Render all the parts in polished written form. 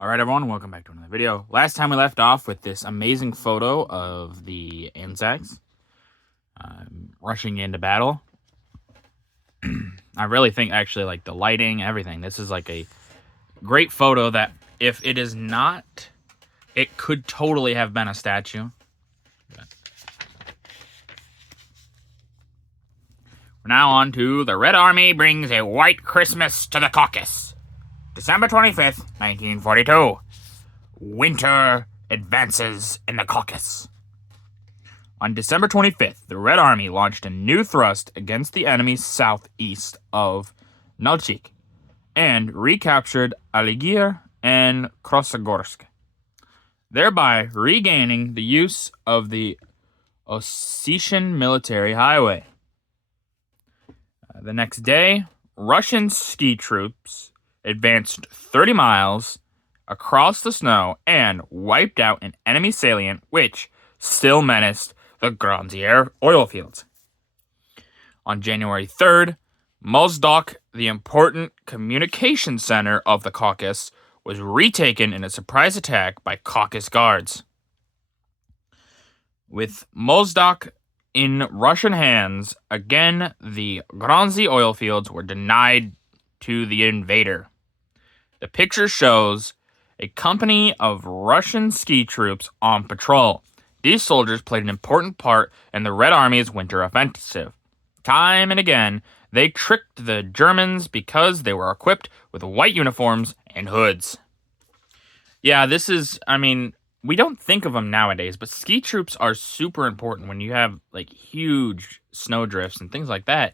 Alright everyone, welcome back to another video. Last time we left off with this amazing photo of the Anzacs rushing into battle. I really think actually like the lighting, everything. This is like a great photo that if it is not, it could totally have been a statue. We're now on to the Red Army brings a white Christmas to the Caucasus. December 25th, 1942. Winter advances in the Caucasus. On December 25th, the Red Army launched a new thrust against the enemy southeast of Nalchik and recaptured Aligir and Krasogorsk, thereby regaining the use of the Ossetian military highway. The next day, Russian ski troops advanced 30 miles across the snow and wiped out an enemy salient which still menaced the Granzier oil fields. On January 3rd, Mozdok, the important communication center of the Caucasus, was retaken in a surprise attack by Caucasus guards. With Mozdok in Russian hands, again the Granzi oil fields were denied to the invader. The picture shows a company of Russian ski troops on patrol. These soldiers played an important part in the Red Army's winter offensive. Time and again, they tricked the Germans because they were equipped with white uniforms and hoods. Yeah, this is, we don't think of them nowadays, but ski troops are super important when you have like huge snow drifts and things like that.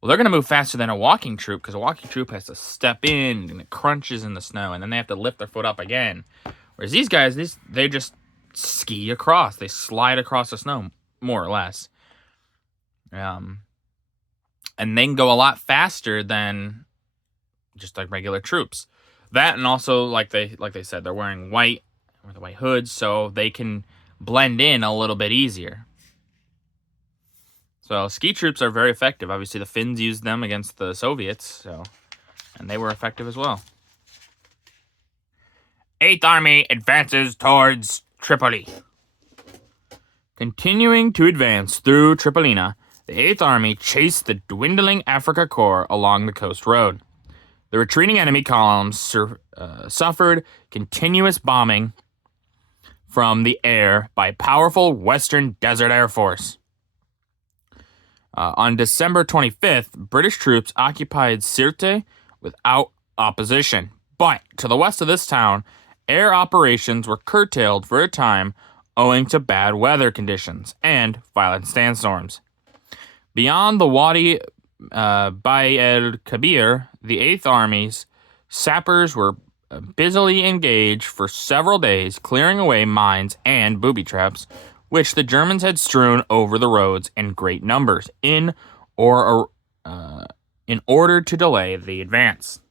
Well, they're going to move faster than a walking troop because a walking troop has to step in and it crunches in the snow and then they have to lift their foot up again. Whereas these guys, they just ski across. They slide across the snow, more or less. And they can go a lot faster than just like regular troops. That and also, like they said, they're wearing white with the white hoods, so they can blend in a little bit easier. So ski troops are very effective. Obviously, the Finns used them against the Soviets, and they were effective as well. 8th Army advances towards Tripoli. Continuing to advance through Tripolina, the 8th Army chased the dwindling Afrika Korps along the coast road. The retreating enemy columns suffered continuous bombing from the air by powerful Western Desert Air Force. On December 25th, British troops occupied Sirte without opposition. But to the west of this town, air operations were curtailed for a time owing to bad weather conditions and violent sandstorms. Beyond the Wadi Bay el Kabir, the 8th Army's sappers were busily engaged for several days, clearing away mines and booby traps, which the Germans had strewn over the roads in great numbers in order to delay the advance.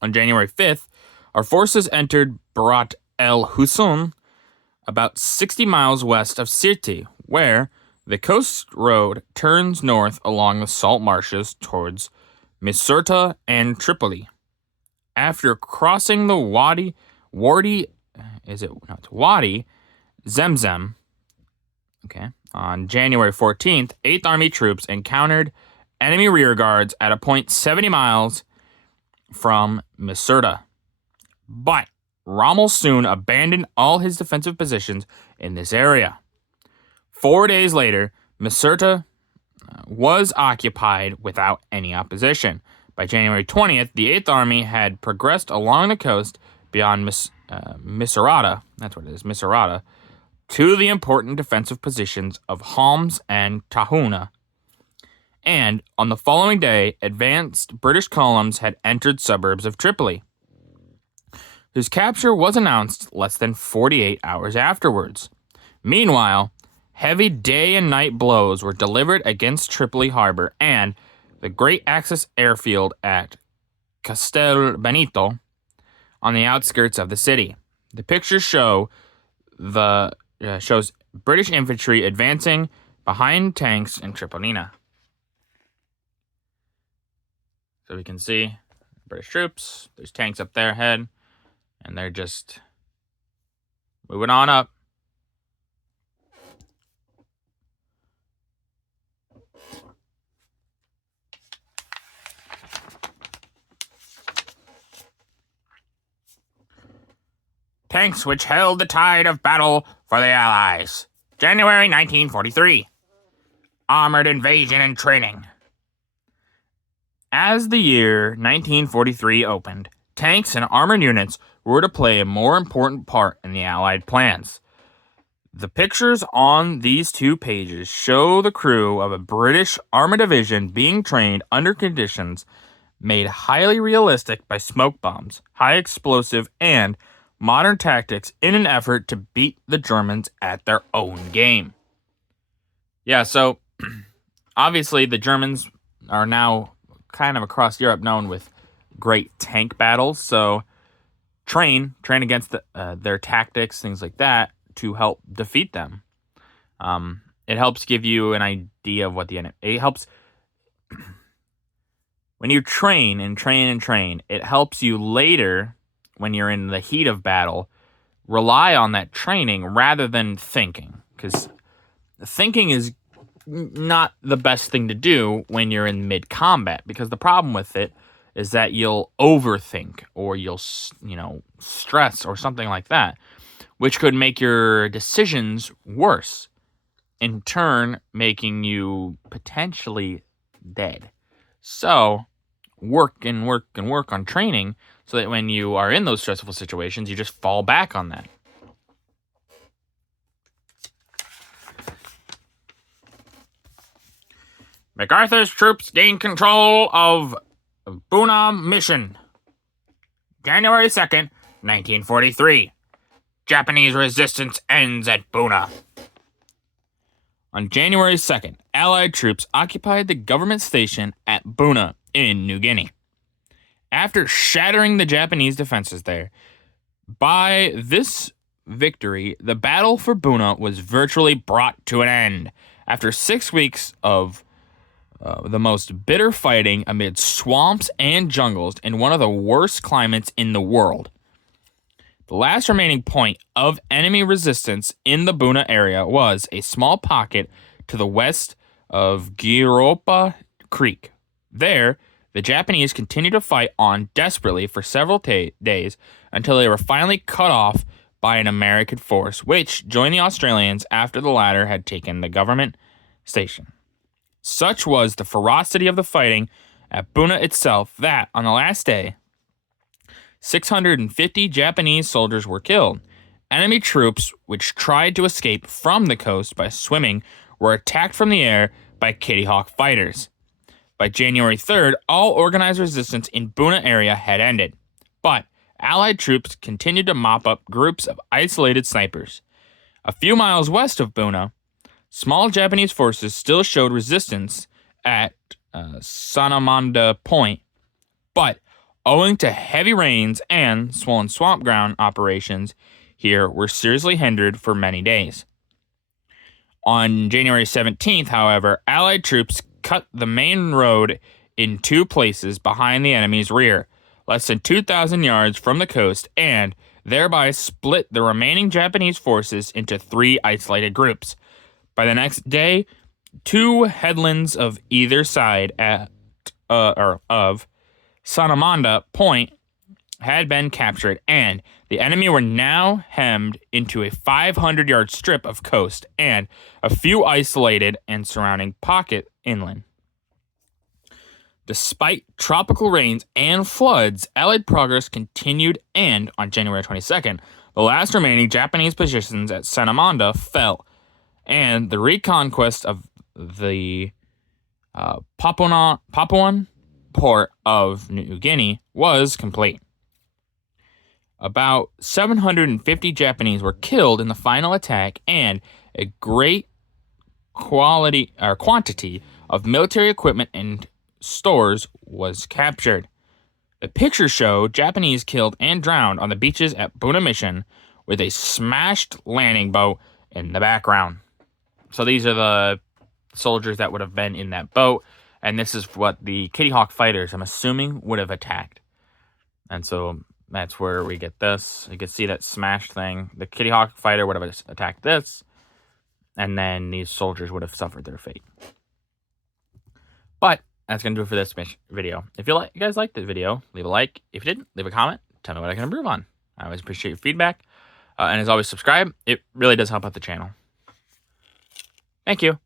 On January 5th, our forces entered Barat el Hussun, about 60 miles west of Sirte, where the coast road turns north along the salt marshes towards Misurta and Tripoli. After crossing the Wadi Zemzem, on January 14th, 8th Army troops encountered enemy rear guards at a point 70 miles from Misurta. But Rommel soon abandoned all his defensive positions in this area. 4 days later, Misurta was occupied without any opposition. By January 20th, the 8th Army had progressed along the coast beyond Misurata, that's what it is, Misurata, to the important defensive positions of Homs and Tahuna. And on the following day, advanced British columns had entered suburbs of Tripoli, whose capture was announced less than 48 hours afterwards. Meanwhile, heavy day and night blows were delivered against Tripoli harbor and the Great Axis airfield at Castel Benito on the outskirts of the city. The pictures shows British infantry advancing behind tanks in Tripolina. So we can see British troops. There's tanks up there ahead, and they're just moving on up. Tanks which held the tide of battle for the Allies. January 1943. Armored invasion and training. As the year 1943 opened, tanks and armored units were to play a more important part in the Allied plans. The pictures on these 2 pages show the crew of a British armored division being trained under conditions made highly realistic by smoke bombs, high explosive, and modern tactics in an effort to beat the Germans at their own game. Yeah, so obviously the Germans are now kind of across Europe known with great tank battles, so train against their tactics, things like that, to help defeat them. It helps give you an idea of what the enemy... It helps... When you train, it helps you later, when you're in the heat of battle, rely on that training rather than thinking. Because thinking is not the best thing to do when you're in mid-combat. Because the problem with it is that you'll overthink or you'll, stress or something like that, which could make your decisions worse, in turn making you potentially dead. So, work on training so that when you are in those stressful situations, you just fall back on that. MacArthur's troops gain control of Buna Mission. January 2nd, 1943. Japanese resistance ends at Buna. On January 2nd, Allied troops occupied the government station at Buna in New Guinea. After shattering the Japanese defenses there, by this victory, the battle for Buna was virtually brought to an end. After 6 weeks of the most bitter fighting amid swamps and jungles in one of the worst climates in the world. The last remaining point of enemy resistance in the Buna area was a small pocket to the west of Giropa Creek. There, the Japanese continued to fight on desperately for several days until they were finally cut off by an American force, which joined the Australians after the latter had taken the government station. Such was the ferocity of the fighting at Buna itself that, on the last day, 650 Japanese soldiers were killed. Enemy troops, which tried to escape from the coast by swimming, were attacked from the air by Kitty Hawk fighters. By January 3rd, all organized resistance in Buna area had ended, but Allied troops continued to mop up groups of isolated snipers. A few miles west of Buna, small Japanese forces still showed resistance at Sanamanda Point, but owing to heavy rains and swollen swamp ground operations here were seriously hindered for many days. On January 17th, however, Allied troops cut the main road in 2 places behind the enemy's rear, less than 2,000 yards from the coast, and thereby split the remaining Japanese forces into 3 isolated groups. By the next day, 2 headlands of either side of Sanamanda Point had been captured, and the enemy were now hemmed into a 500-yard strip of coast and a few isolated and surrounding pocket inland. Despite tropical rains and floods, Allied progress continued, and on January 22nd, the last remaining Japanese positions at Sanamanda fell, and the reconquest of the Papuan port of New Guinea was complete. About 750 Japanese were killed in the final attack, and a great quantity of military equipment and stores was captured. The pictures show Japanese killed and drowned on the beaches at Buna Mission with a smashed landing boat in the background. So these are the soldiers that would have been in that boat, and this is what the Kitty Hawk fighters, I'm assuming, would have attacked. And so that's where we get this. You can see that smashed thing. The Kitty Hawk fighter would have attacked this, and then these soldiers would have suffered their fate. But that's going to do it for this video. If you guys liked the video, leave a like. If you didn't, leave a comment. Tell me what I can improve on. I always appreciate your feedback. And as always, subscribe. It really does help out the channel. Thank you.